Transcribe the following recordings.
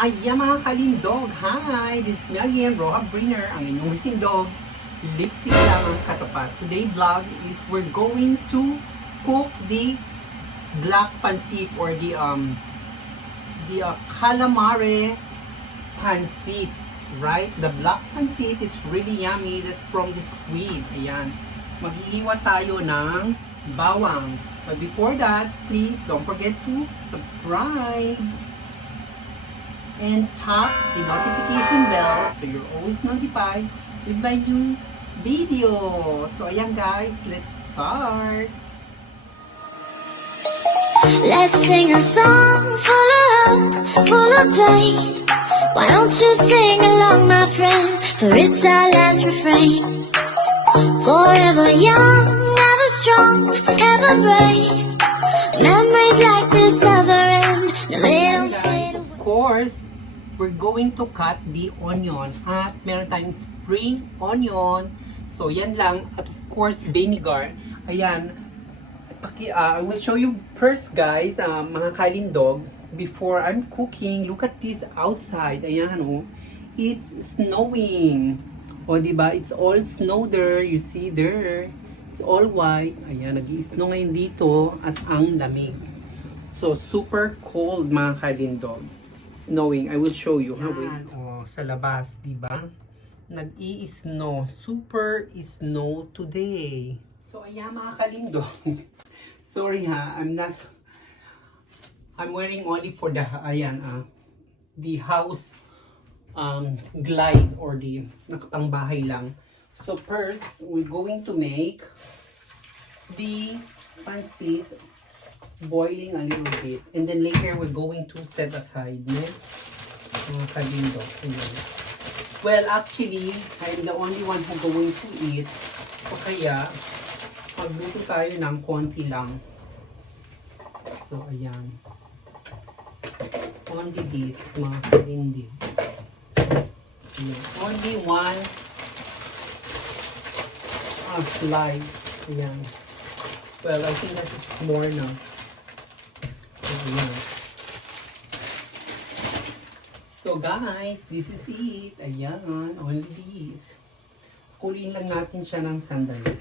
Ayan mga kalindog, hi! This is me again, Roha Briner, ang inyong kalindog. Lipstick lang ang katapat. Today vlog is we're going to cook the black pancit or the calamari pancit. Right? The black pancit is really yummy. That's from the squid. Ayan. Mag-iiwan tayo ng bawang. But before that, please don't forget to subscribe and tap the notification bell so you're always notified with my new video. So ayan guys, let's start. Let's sing a song full of hope, full of pain. Why don't you sing along, my friend? For it's our last refrain. Forever young, ever strong, ever brave. Memories like this never end. No, they don't fade away. Of course, we're going to cut the onion at meron tayong spring onion. So yan lang, at of course vinegar. Ayan. I will show you first guys, mga kalindog, before I'm cooking. Look at this outside. Ayan oh. It's snowing. O diba? It's all snow there. You see there. It's all white. Ayan, nag-i-snow ngayon dito at ang lamig. So super cold mga kalindog. Snowing. I will show you. Wait. Oh, sa labas, diba? Nag-i-snow. Super snow today. So ayan mga kalindog. Sorry ha, I'm wearing only for the, the house glide or the nakapangbahay lang. So first, we're going to make the pancit boiling a little bit. And then later, we're going to set aside, no? Mga kalindog. Well, actually, I'm the only one who going to eat. So kaya, magluto tayo ng konti lang. So, ayan. Only this, mga kalindog. Only one slice. Ayan. Well, I think that is more now. So, ayan. So, guys, this is it. Ayan. Only this. Kuliin lang natin siya ng sandali.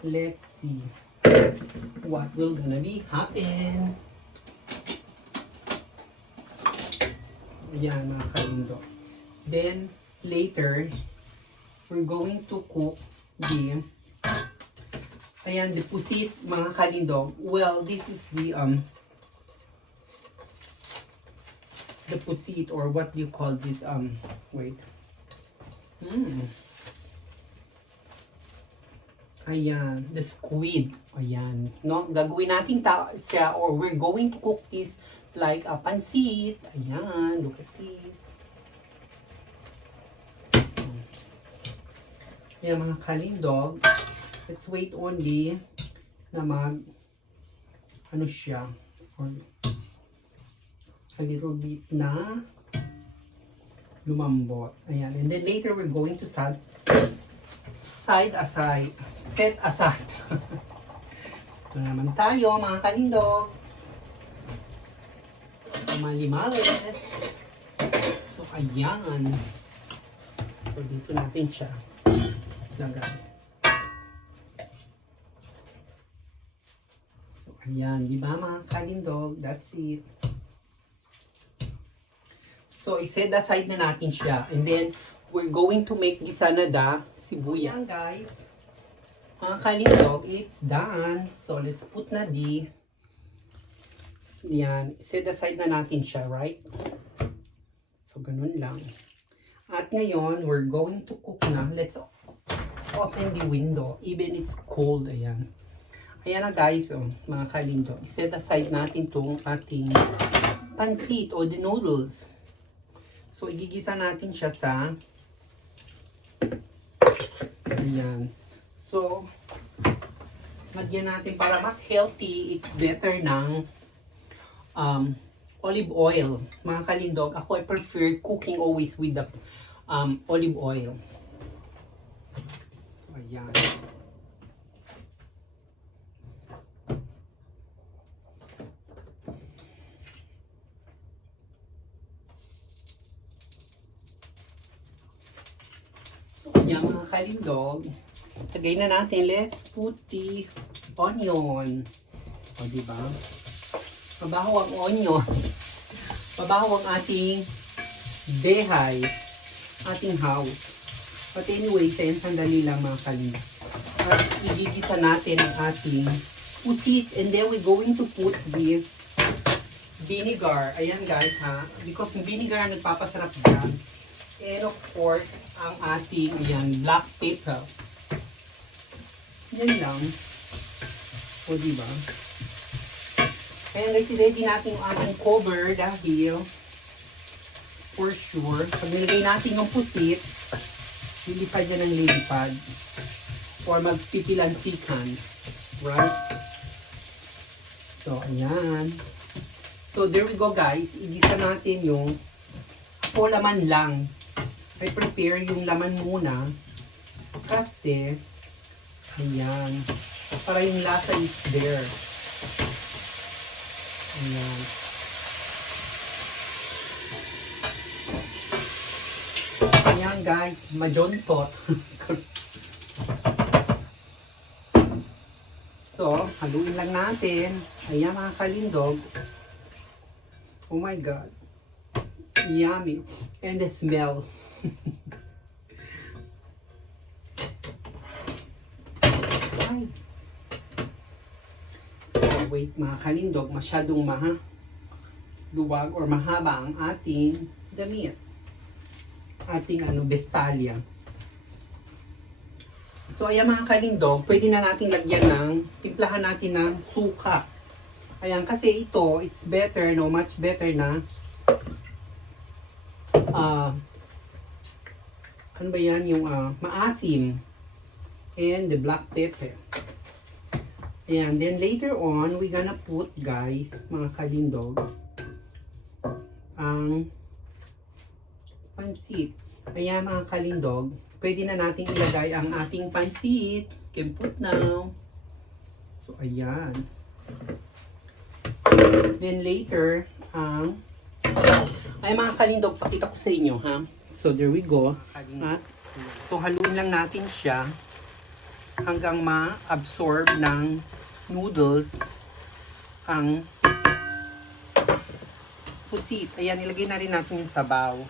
Let's see what will gonna be happen. Ayan mga kalindog. Then later we're going to cook the pusit mga kalindog. Well, this is the pusit, or what do you call this, wait. Ayan, the squid. Ayan, no? Gagawin natin siya, or we're going to cook this like a pancit. Ayan, look at this. So, ayan mga kalindog. Let's wait only na ano siya, or a little bit na lumambot. Ayan, and then later we're going to set aside. Ito naman tayo mga kalindog. Malimalit. So ayan. So dito natin siya lagay. So ayan, di ba mga kalindog? That's it. So iset aside na natin siya, and then we're going to make the sanada sibuyas. Ayan guys, mga kalindog, it's done. So let's put na yan, set aside na natin siya, right? So ganun lang. At ngayon, we're going to cook na. Let's open the window, even it's cold. Ayan. Ayan na guys, oh, mga kalindog. Set aside natin tong ating pancit o the noodles. So igigisa natin siya sa ayan. So lagyan natin para mas healthy, it's better ng olive oil. Mga kalindog, ako I prefer cooking always with the olive oil. So ayan. Yan mga kalindog. Lagay na natin. Let's put the onion. O, diba? Mabaho ang onion. Mabaho ang ating dehay. Ating house. But anyway, sandali lang mga kalindog. At igigisa natin ang ating pusit. And then we're going to put this vinegar. Ayan guys ha. Because yung vinegar nagpapasarap dyan. And of course, ang ating ayan, black pepper. Yan lang. O diba? Ayan guys, ready natin yung ating cover dahil for sure, pag nilagay natin yung pusit, lilipad yan ng lilipad. Or magpipilansikan. Right? So, ayan. So, there we go guys. Igisa natin yung po laman lang. I prepare yung laman muna. Kasi, ayan. Para yung lasa is there. Ayan. Ayan guys. Majontot. So, haluin lang natin. Ayan mga kalindog. Oh my God. Yummy. And the smell. Ay. So, wait mga kalindog. Masyadong luwag or mahaba ang ating damit. Ating bestalya. So, ayan mga kalindog, pwede na natin lagyan ng, timplahan natin ng suka. Ayan, kasi ito, it's better, no, much better na, ano ba yan, yung maasim, and the black pepper. Ayan, then later on, we gonna put, guys, mga kalindog, ang pansit. Ayan mga kalindog, pwede na natin ilagay ang ating pansit. Can put now. So, ayan. Then later, ay mga kalindog, pakita ko sa inyo, ha? So, there we go. At, so, haluin lang natin siya hanggang ma-absorb ng noodles ang pusit. Ayan, nilagay na rin natin yung sabaw.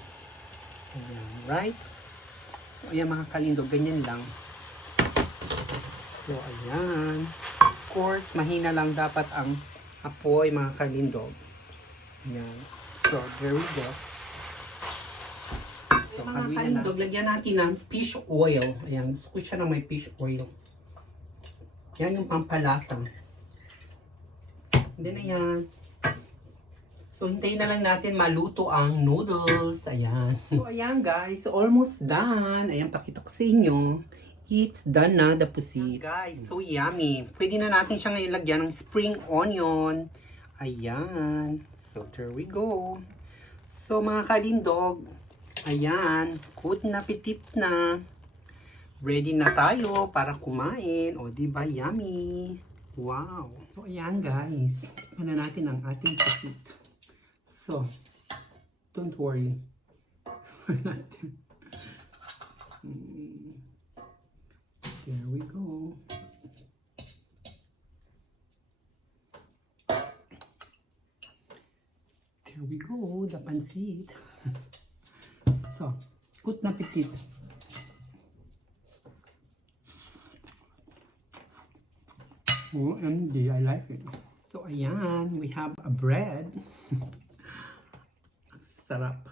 Ayan, right? Ayan mga kalindog, ganyan lang. So, ayan. Of course, mahina lang dapat ang apoy mga kalindog. Ayan. So, there we go. So, mga kalindog, lagyan natin ng fish oil. Ayan, gusto ko siya na may fish oil. Yan yung pampalasa. And then, ayan. So, hintayin na lang natin maluto ang noodles. Ayan. So, ayan guys. So, almost done. Ayan, pakita ko sa inyo. It's done na, the pusit. Guys, so yummy. Pwede na natin siya ngayon lagyan ng spring onion. Ayan. So, there we go. So, mga kalindog. Ayan. Good na, petit na. Ready na tayo para kumain. O, diba? Yummy. Wow. So, ayan guys. Ano natin ang ating pusit. So, don't worry. There we go. There we go, the pansit. So, good na petit. OMG, I like it. So, ayan, we have a bread. Sarap.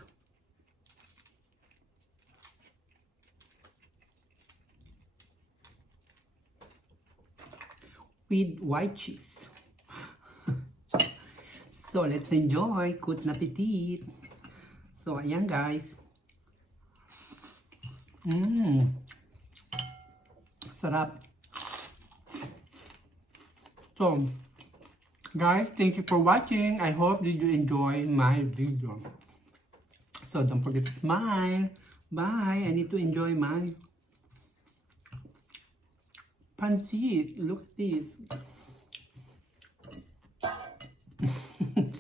With white cheese. So, let's enjoy. Good na petit. So, ayan guys. Sarap. So, guys, thank you for watching. I hope that you enjoy my video. So don't forget to smile. Bye. I need to enjoy my pancit. Look at this.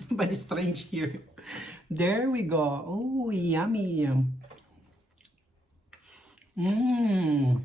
Somebody's strange here. There we go. Oh, yummy. Man.